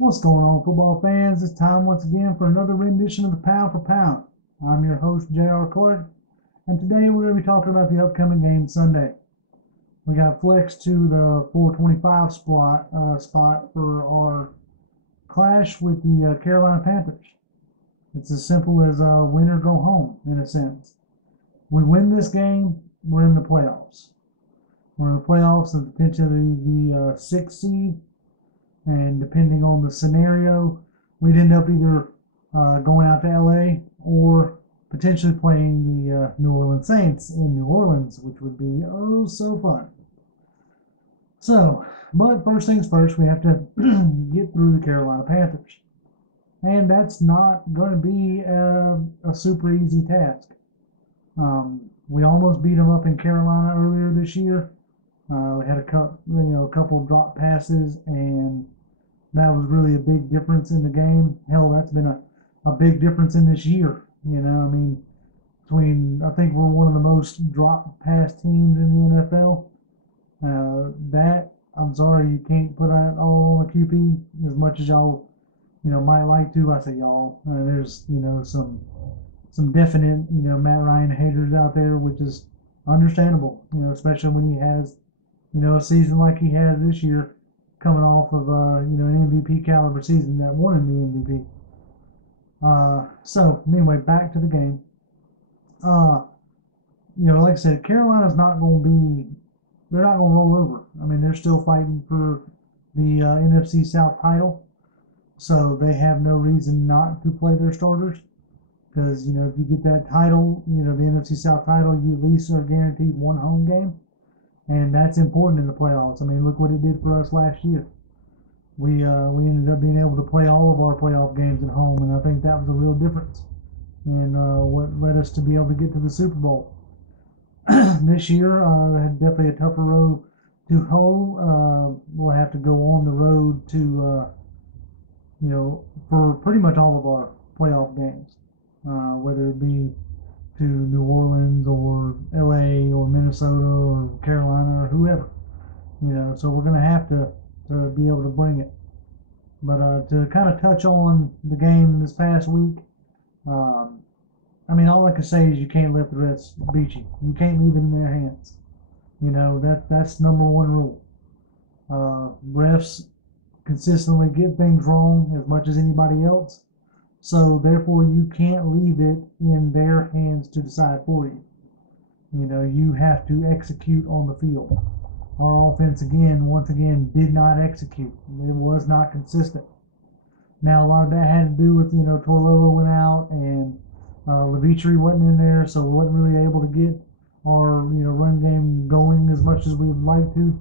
What's going on, football fans? It's time once again for another rendition of the Pound for Pound. I'm your host, J.R. Clark, and today we're going to be talking about the upcoming game Sunday. We got flexed to the 425 spot for our clash with the Carolina Panthers. It's as simple as win or go home, in a sense. We win this game, we're in the playoffs. We're in the playoffs and potentially the sixth seed. And depending on the scenario, we'd end up either going out to LA or potentially playing the New Orleans Saints in New Orleans, which would be oh so fun. So, but first things first, we have to get through the Carolina Panthers. And that's not going to be a super easy task. We almost beat them up in Carolina earlier this year. We had a couple of drop passes, and that was really a big difference in the game. Hell, that's been a big difference in this year. I think we're one of the most drop pass teams in the NFL. I'm sorry, you can't put that all on the QP as much as y'all, might like to. I say y'all. There's, some definite, Matt Ryan haters out there, which is understandable, especially when he has a season like he had this year, coming off of an MVP caliber season that won him the MVP. So anyway, back to the game. Like I said, Carolina's not going to be. They're not going to roll over. I mean, they're still fighting for the NFC South title, so they have no reason not to play their starters. Because if you get that title, the NFC South title, you at least are guaranteed one home game. And that's important in the playoffs. I mean, look what it did for us last year. We ended up being able to play all of our playoff games at home, and I think that was a real difference. And what led us to be able to get to the Super Bowl. This year, had definitely a tougher road to hoe. We'll have to go on the road to, for pretty much all of our playoff games, whether it be to New Orleans or LA or Minnesota or Carolina or whoever, so we're going to have to be able to bring it. But to kind of touch on the game this past week, all I can say is you can't let the refs beat you. You can't leave it in their hands. That's number one rule. Refs consistently get things wrong as much as anybody else. So therefore, you can't leave it in their hands to decide for you. You have to execute on the field. Our offense, once again, did not execute. It was not consistent. Now, a lot of that had to do with, Torlolo went out and Levitri wasn't in there, so we wasn't really able to get our, run game going as much as we would like to.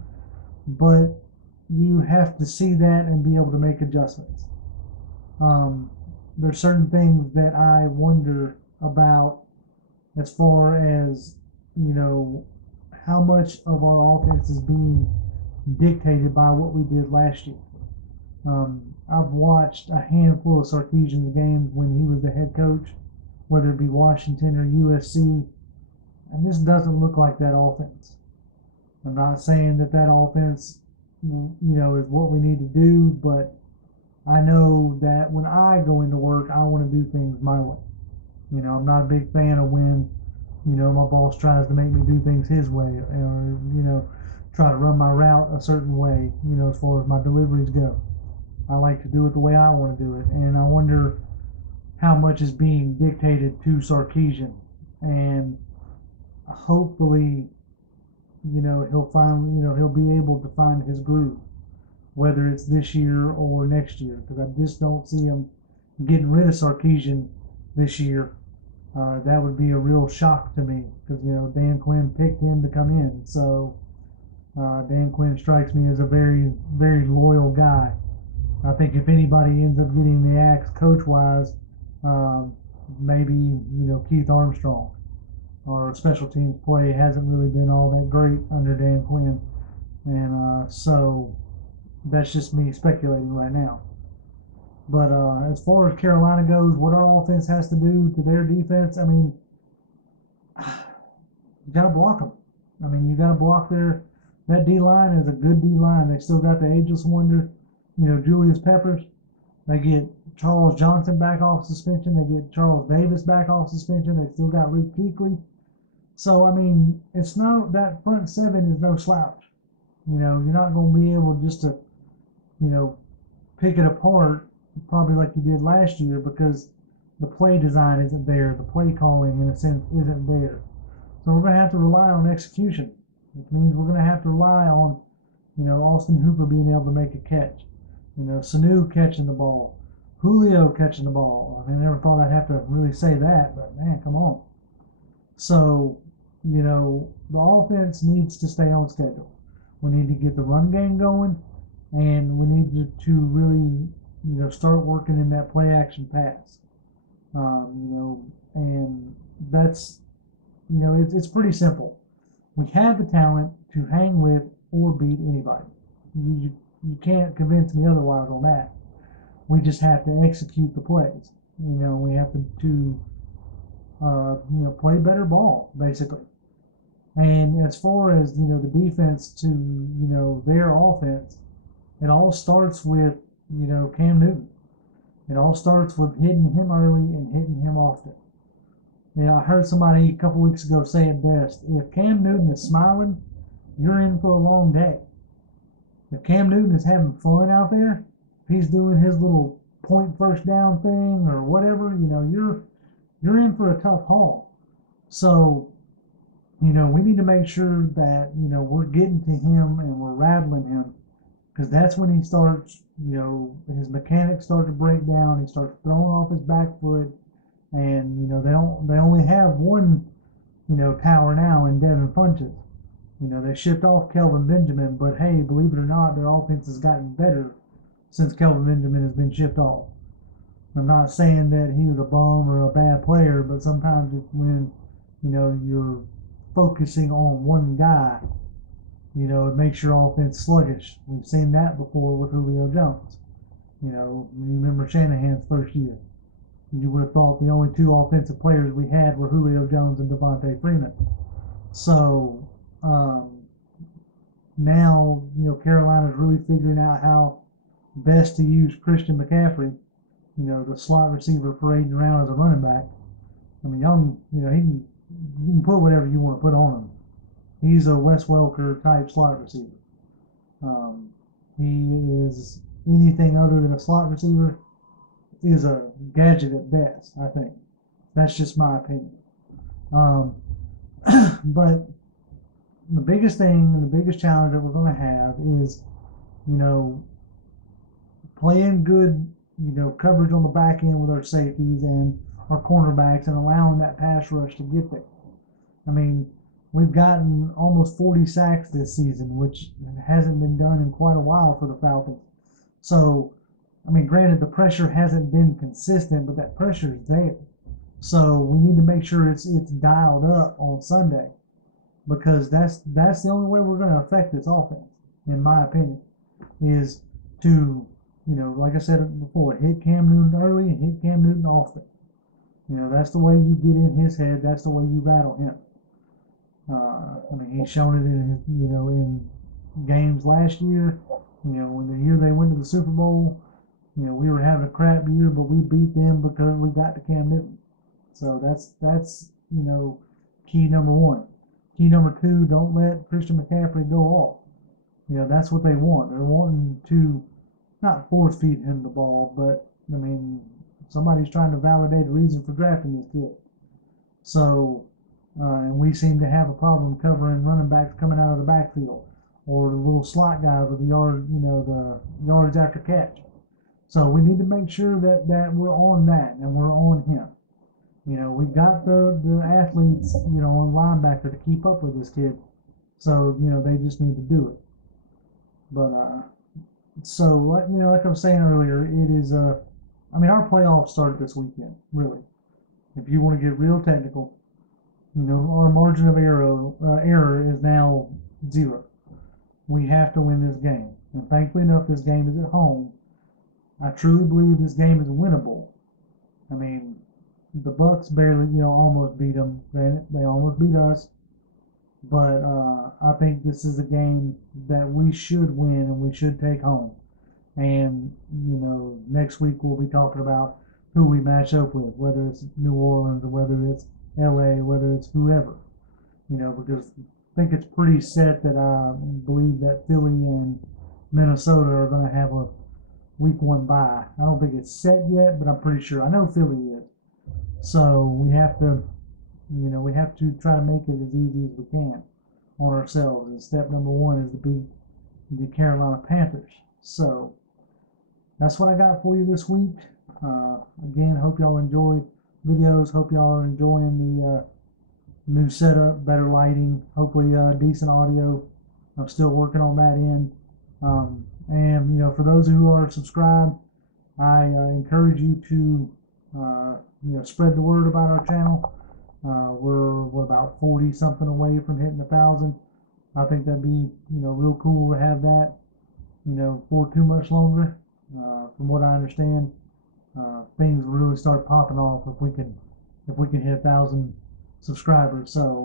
But you have to see that and be able to make adjustments. There's certain things that I wonder about as far as, how much of our offense is being dictated by what we did last year. I've watched a handful of Sarkisian's games when he was the head coach, whether it be Washington or USC, and this doesn't look like that offense. I'm not saying that offense, is what we need to do, but I know that when I go into work, I want to do things my way. I'm not a big fan of when, my boss tries to make me do things his way or, try to run my route a certain way, as far as my deliveries go. I like to do it the way I want to do it. And I wonder how much is being dictated to Sarkisian. And hopefully, he'll be able to find his groove, whether it's this year or next year, because I just don't see him getting rid of Sarkisian this year. That would be a real shock to me, because Dan Quinn picked him to come in. So Dan Quinn strikes me as a very, very loyal guy. I think if anybody ends up getting the axe coach-wise, maybe Keith Armstrong. Our special teams play hasn't really been all that great under Dan Quinn, and so that's just me speculating right now. But as far as Carolina goes, what our offense has to do to their defense, you got to block them. You got to block that D line is a good D line. They still got the ageless wonder, Julius Peppers. They get Charles Johnson back off suspension. They get Charles Davis back off suspension. They still got Luke Kuechly. So, I mean, it's no, that front seven is no slouch. You know, you're not going to be able just to, you know, pick it apart probably like you did last year because the play design isn't there. The play calling, in a sense, isn't there. So we're going to have to rely on execution, which means we're going to have to rely on, you know, Austin Hooper being able to make a catch. You know, Sanu catching the ball. Julio catching the ball. I never thought I'd have to really say that, but man, come on. So, you know, the offense needs to stay on schedule. We need to get the run game going, and we need to really, you know, start working in that play action pass. You know, and that's, you know, it's pretty simple. We have the talent to hang with or beat anybody. You can't convince me otherwise on that. We just have to execute the plays. You know, we have to you know, play better ball, basically. And as far as, you know, the defense to, you know, their offense, it all starts with, you know, Cam Newton. It all starts with hitting him early and hitting him often. You know, I heard somebody a couple weeks ago say it best. If Cam Newton is smiling, you're in for a long day. If Cam Newton is having fun out there, if he's doing his little point first down thing or whatever, you know, you're in for a tough haul. So, you know, we need to make sure that, you know, we're getting to him and we're rattling him, because that's when he starts, you know, his mechanics start to break down. He starts throwing off his back foot, and, you know, they only have one, you know, tower now in Devin Funchess. You know, they shipped off Kelvin Benjamin, but hey, believe it or not, their offense has gotten better since Kelvin Benjamin has been shipped off. I'm not saying that he was a bum or a bad player, but sometimes when, you know, you're focusing on one guy, you know, it makes your offense sluggish. We've seen that before with Julio Jones. You know, you remember Shanahan's first year. You would have thought the only two offensive players we had were Julio Jones and Devontae Freeman. So, now, you know, Carolina's really figuring out how best to use Christian McCaffrey, you know, the slot receiver parading around as a running back. I mean, you know, you can put whatever you want to put on him. He's a Wes Welker type slot receiver. He is anything other than a slot receiver is a gadget at best, I think. That's just my opinion. But the biggest thing and the biggest challenge that we're going to have is, you know, playing good, you know, coverage on the back end with our safeties and our cornerbacks and allowing that pass rush to get there. I mean, we've gotten almost 40 sacks this season, which hasn't been done in quite a while for the Falcons. So, I mean, granted, the pressure hasn't been consistent, but that pressure is there. So we need to make sure it's dialed up on Sunday, because that's the only way we're going to affect this offense, in my opinion, is to, you know, like I said before, hit Cam Newton early and hit Cam Newton often. You know, that's the way you get in his head. That's the way you rattle him. I mean, he's shown it in his, you know, in games last year. You know, when the year they went to the Super Bowl, you know, we were having a crap year, but we beat them because we got to Cam Newton. So that's you know, key number one. Key number two, don't let Christian McCaffrey go off. You know, that's what they want. They're wanting to not force feed him the ball, but, I mean, somebody's trying to validate a reason for drafting this kid. So, and we seem to have a problem covering running backs coming out of the backfield, or the little slot guys with the the yards after catch. So we need to make sure that we're on that and we're on him. You know, we've got the athletes, you know, on linebacker to keep up with this kid. So, you know, they just need to do it. But, so, like I was saying earlier, it is, I mean, our playoffs started this weekend, really. If you want to get real technical, you know, our margin of error is now 0. We have to win this game. And thankfully enough, this game is at home. I truly believe this game is winnable. I mean, the Bucks barely, you know, almost beat them. They almost beat us. But I think this is a game that we should win and we should take home. And, next week we'll be talking about who we match up with, whether it's New Orleans or whether it's LA, whether it's whoever. Because I think it's pretty set that I believe that Philly and Minnesota are going to have a week 1 bye. I don't think it's set yet, but I'm pretty sure. I know Philly is. So we have to try to make it as easy as we can on ourselves. And step number 1 is to beat the Carolina Panthers. So that's what I got for you this week. Again, hope y'all enjoy videos. Hope y'all are enjoying the new setup, better lighting, hopefully decent audio. I'm still working on that end. And for those who are subscribed, I encourage you to spread the word about our channel. We're about 40 something away from hitting 1,000. I think that'd be real cool to have that for too much longer. From what I understand, things will really start popping off if we can hit 1,000 subscribers. So